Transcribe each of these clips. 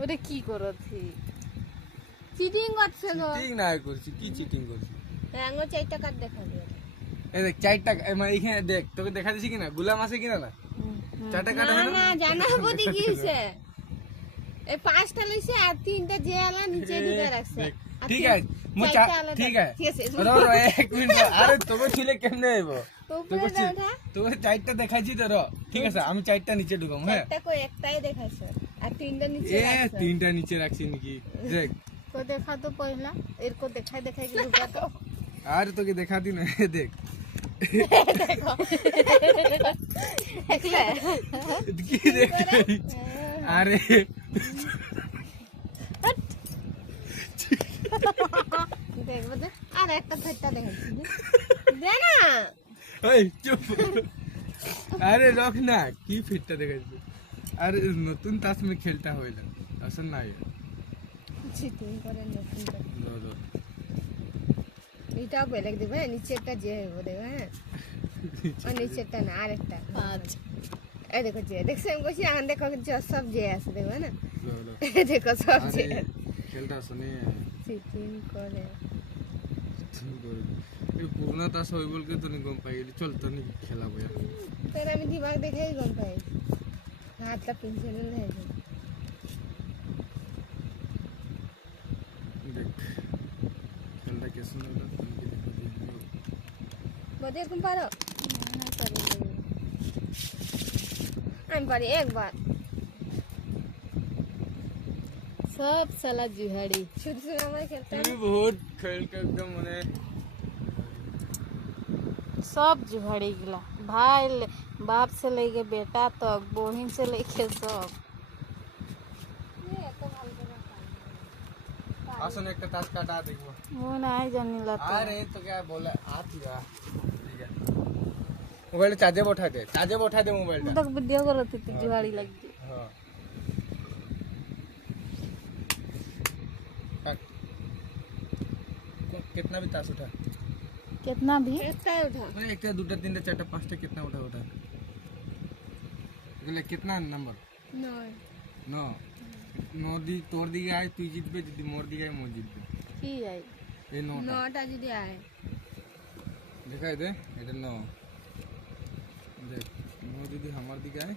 ওরে কি করছি চিটিং করছে গো চিটিং না করছি কি চিটিং করছি আঙ্গো 4 টাকা দেখা দিও এই দেখ 4 টাকা মানে এখানে দেখ তোকে দেখা দিছি কিনা গুলাম আছে কিনা না 4 টাকা না না জানাবো দি কি হইছে এই 5টা লইছে আর 3টা যে আলা নিচে ঢুকে রাখছে ঠিক আছে ঠিক আছে রো এক মিনিট আরে তোকে ছিলে কেমনে আইবো তোকে 4টা দেখাইছি তো রো ঠিক আছে আমি 4টা নিচে ঢুকাম হ্যাঁ একটা কই একটাই দেখাইছো আর 3টা নিচে এ রাখছো 3টা নিচে রাখছি নাকি দেখ को देखा तो पहला इनको देखा देखा के रुका तो আর তোকে দেখাতি না দেখ देखो देखले কি দেখ আরে देख बदे আর একটা ফেটটা দেখাইছি দে না এই চুপ আরে রখ না কি ফিটটা দেখাইছিস আরে নতুন তাস মে খেলতা হইলা আসল না চিটিং করে নতুন লো এটা বেলেগ দিবে নিচেরটা যে হইব দেবে হ্যাঁ আর নিচেরটা না আরেকটা 5 এই দেখো যে দেখছেন কইছি আন দেখো যে সব যে আছে দেখবে না লো দেখো সব যে খেলতা শুনে চিটিং করে এই পুরনো তাস হই বলকে তো নি গম পাই গেলি চল তো নি খেলাবো यार तेरा আমি দিমাগ দেখেই গম পাই হাতটা পিনছে না দেখ দেখ খেলটা কে শুনে না তুমি কি দেখো বদে এরকম পারো না পারি আমি পারি একবার सब साला जुहाड़ी শুধু শুধু আমার খেলতে তুমি বহুত খেল के एकदम মানে सब जुहाड़ी गिला भाई बाप से लेके बेटा तक बहन से लेके सब আসুন একটা তাস কাটা দেখবো वो नहीं जानी ला अरे तो क्या बोला आती रहा ठीक है मोबाइल चार्जर उठा दे मोबाइल तक वीडियो करो थी जुहाड़ी लग गई हाँ काट कितना भी तास उठा कितना भी একটা উঠা मैंने एक दूटा तीन चार पांच कितना उठा बोले कितना नंबर নয় नौ नौ दी तोड़ दी गया तू जीतबे যদি মোর দি গায় মোর জিতবে की आई এই নটা নটা যদি আয় দেখাই দে এটা ন দেখ নো যদি আমার দিকে আয়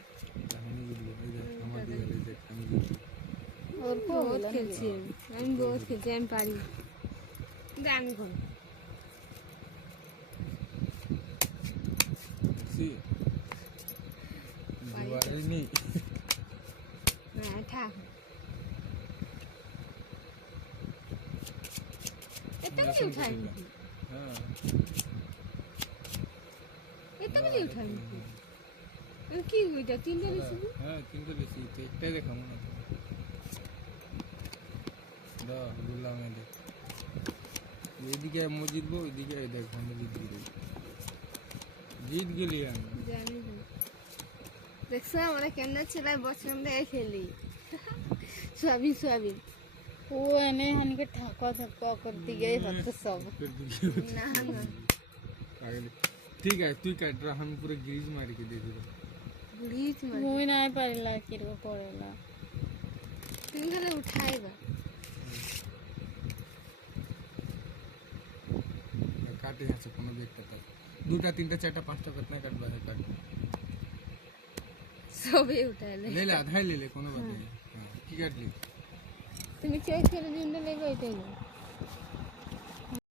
আমি জিতবো এই দেখ আমার দিকে আয় দেখ আমি জিতবো और বহুত খেলছি আমি বহুত খেলছি আমি পারি কিন্তু আমি কোন সি দুয়ারে নি হ্যাঁ থাক এটা কি উঠাই হ্যাঁ এটা কি উঠাই কি ওইটা তিনটা লিখছি হ্যাঁ কিন্তু বেশি তো একটাই দেখা মনে হয় দা গুলা মে দেখ এইদিকে আমি জিতবো ওইদিকে দেখ আমি জিত গেলি আমি জানি দেখছো আমরা কেমন ছেলে বছর থেকে খেলি সোয়াবিন वो एने हन के ठाका कर दी गई हत सब না না ठीक है तू काट रहा हम पूरे ग्रीज मार के दे दे বুড়িছ মানে वो नहीं पारिला किरो पड़ेला তুমি খালি উঠাইবা काटे यहाँ से कोनो देख करता दूटा तीनटा चारटा पांचटा कितना काटबा है काट সবই উঠাইলে ले ले आधा ही ले ले कोनो बात नहीं हां की काट ली তুমি চয়েস করে দিনটা লেগে ওইটাই না